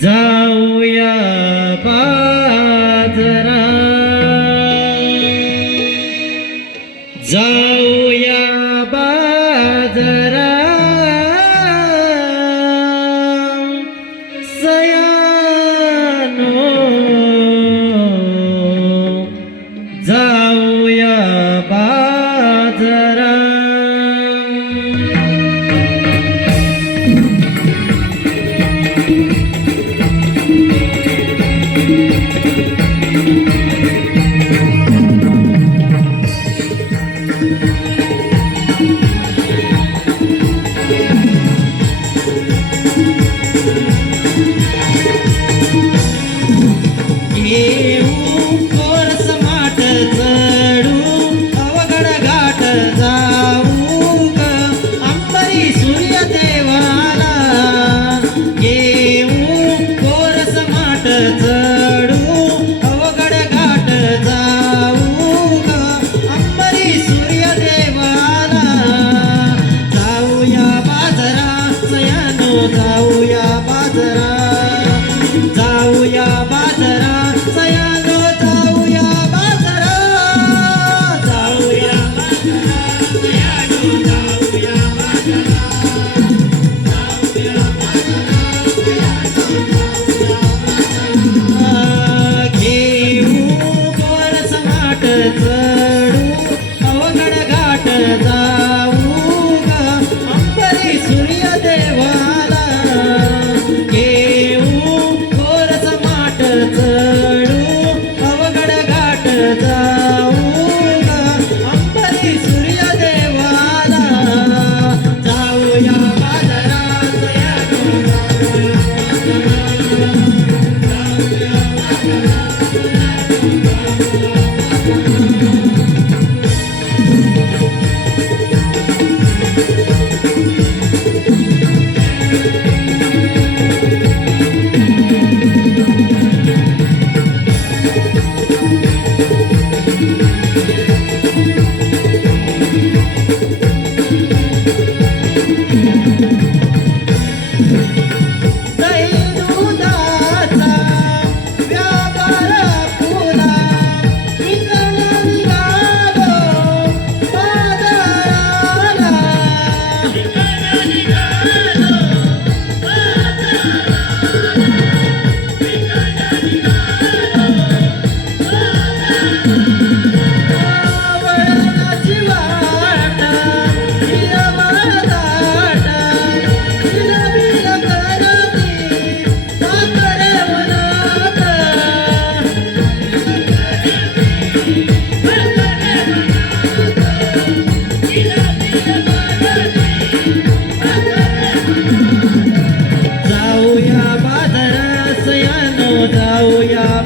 Za eu posso. Thank you. Hallelujah.